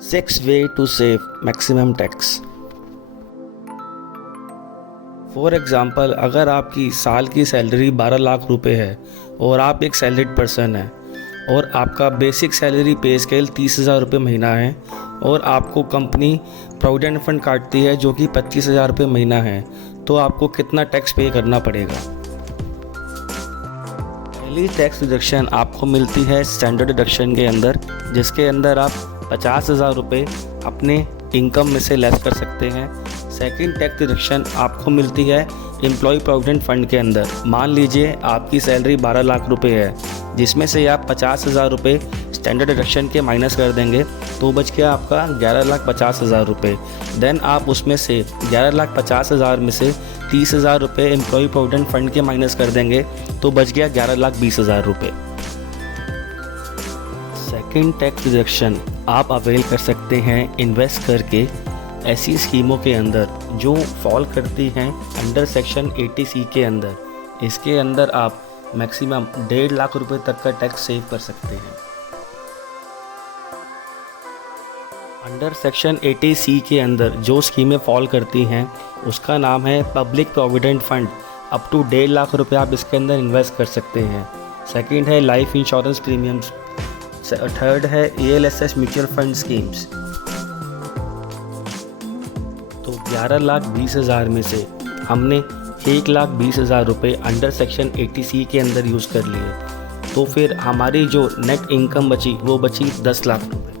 6 way to save maximum tax। For example, अगर आपकी साल की सैलरी 12 लाख रुपए है और आप एक सैलरीड पर्सन हैं और आपका बेसिक सैलरी पे स्केल 30,000 रुपये महीना है और आपको कंपनी प्रोविडेंट फंड काटती है जो कि 25,000 रुपये महीना है, तो आपको कितना टैक्स पे करना पड़ेगा। पहली टैक्स डिडक्शन आपको मिलती है स्टैंडर्ड डिडक्शन के अंदर, जिसके अंदर आप 50,000 रुपये अपने इनकम में से लेस कर सकते हैं। सेकंड टैक्स डिडक्शन आपको मिलती है एम्प्लॉय प्रोविडेंट फंड के अंदर। मान लीजिए आपकी सैलरी 12 लाख रुपए है, जिसमें से आप 50,000 रुपये स्टैंडर्ड डिडक्शन के माइनस कर देंगे तो बच गया आपका 11,50,000 रुपये। देन आप उसमें से 11,50,000 में से 30,000 रुपये एम्प्लॉय प्रोविडेंट फंड के माइनस कर देंगे तो बच गया 11,20,000 रुपये। सेकंड टैक्स डिडक्शन आप अवेल कर सकते हैं इन्वेस्ट करके ऐसी स्कीमों के अंदर जो फॉल करती हैं अंडर सेक्शन 80C के अंदर। इसके अंदर आप मैक्सिमम 1.5 लाख रुपए तक का टैक्स सेव कर सकते हैं। अंडर सेक्शन 80C के अंदर जो स्कीमें फॉल करती हैं उसका नाम है public provident fund. Up to 1.5 lakh रुपए आप इसके अंदर इन्वेस्ट कर सकते हैं। सेकंड है लाइफ इंश्योरेंस प्रीमियम्स। थर्ड है ALSS म्यूचुअल फंड स्कीम्स। तो 11,20,000 में से हमने 1,20,000 रुपये अंडर सेक्शन 80C के अंदर यूज़ कर लिए, तो फिर हमारी जो नेट इनकम बची वो बची 10 लाख रुपये।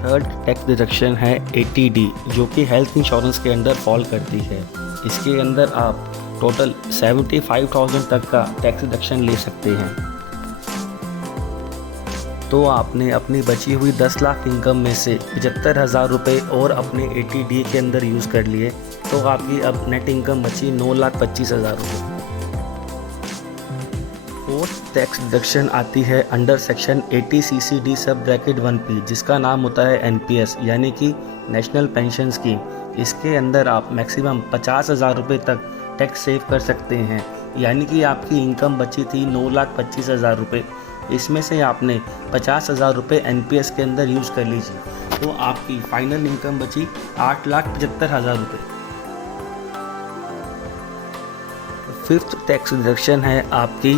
थर्ड टैक्स डिडक्शन है 80D, जो कि हेल्थ इंश्योरेंस के अंदर फॉल करती है। इसके अंदर आप टोटल 75,000 तक का टैक्स डिडक्शन ले सकते हैं। तो आपने अपनी बची हुई 10 लाख इनकम में से 75,000 रुपये और अपने 80D के अंदर यूज़ कर लिए, तो आपकी अब नेट इनकम बची 9,25,000 रुपये। फोर्थ टैक्स डिडक्शन आती है अंडर सेक्शन 80CCD सब ब्रैकेट 1P, जिसका नाम होता है NPS यानी कि नेशनल पेंशन स्कीम। इसके अंदर आप मैक्सिमम 50,000 रुपये तक टैक्स सेव कर सकते हैं, यानी कि आपकी इनकम बची थी 9,25,000 रुपये। इसमें से आपने 50,000 रुपये NPS के अंदर यूज़ कर लीजिए, तो आपकी फाइनल इनकम बची 8,75,000 रुपये। फिफ्थ टैक्स डिडक्शन है आपकी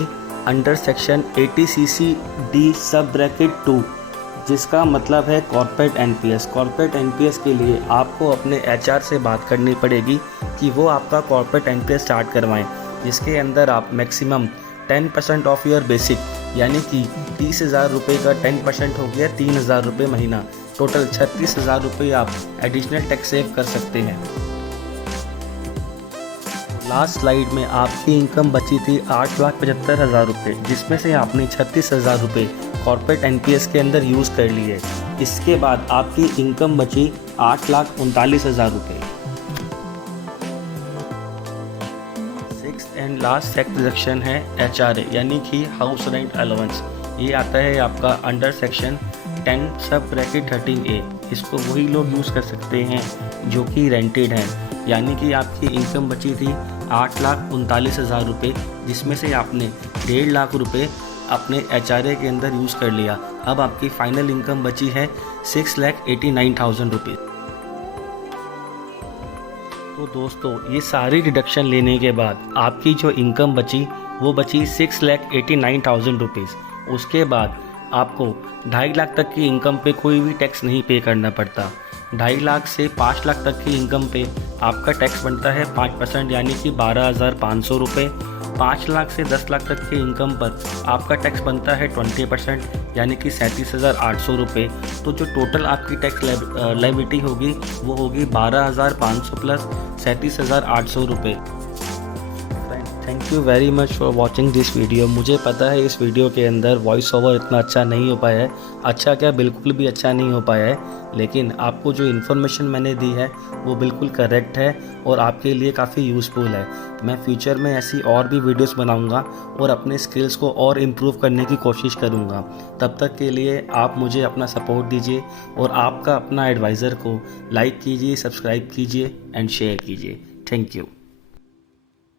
अंडर सेक्शन 80CCD सब ब्रैकेट 2, जिसका मतलब है कॉर्पोरेट NPS। कॉर्पोरेट NPS के लिए आपको अपने HR से बात करनी पड़ेगी कि वो आपका कॉर्पोरेट NPS स्टार्ट करवाएं, जिसके अंदर आप मैक्सिमम 10% ऑफ योर बेसिक यानी कि 30,000 रुपये का 10% हो गया 3,000 रुपये महीना। टोटल 36,000 रुपये आप एडिशनल टैक्स सेव कर सकते हैं। लास्ट स्लाइड में आपकी इनकम बची थी 8,75,000 रुपये, जिसमें से आपने 36,000 रुपये कॉर्पोरेट NPS के अंदर यूज़ कर लिए। इसके बाद आपकी इनकम बची 8,39,000 रुपये। Sixth and last tax deduction है HRA यानी कि हाउस रेंट अलाउंस। ये आता है आपका अंडर सेक्शन 10 सब ब्रैकेट 13A। इसको वही लोग यूज़ कर सकते हैं जो कि रेंटेड हैं, यानी कि आपकी इनकम बची थी 8,39,000 रुपये, जिसमें से आपने 1.5 लाख रुपये अपने HRA के अंदर यूज़ कर लिया। अब आपकी फाइनल इनकम बची है 6,89,000 रुपये। तो दोस्तों, ये सारी डिडक्शन लेने के बाद आपकी जो इनकम बची वो बची 6,89,000 रुपीज़। उसके बाद आपको 2.5 लाख तक की इनकम पे कोई भी टैक्स नहीं पे करना पड़ता। 2.5 लाख से 5 लाख तक की इनकम पे आपका टैक्स बनता है 5%, यानी कि 12,500 रुपये। 5 लाख से 10 लाख तक की इनकम पर आपका टैक्स बनता है 20%, यानी कि 37,800 रुपये। तो जो टोटल आपकी टैक्स लायबिलिटी होगी वो होगी 12,500 प्लस 37,800 रुपये। Thank you very much for watching this video. मुझे पता है इस वीडियो के अंदर वॉइस ओवर इतना अच्छा नहीं हो पाया है, अच्छा क्या बिल्कुल भी अच्छा नहीं हो पाया है, लेकिन आपको जो इन्फॉर्मेशन मैंने दी है वो बिल्कुल करेक्ट है और आपके लिए काफ़ी यूज़फुल है। मैं फ्यूचर में ऐसी और भी वीडियोस बनाऊंगा और अपने स्किल्स को और इम्प्रूव करने की कोशिश करूंगा। तब तक के लिए आप मुझे अपना सपोर्ट दीजिए और आपका अपना एडवाइज़र को लाइक कीजिए, सब्सक्राइब कीजिए एंड शेयर कीजिए। Thank you.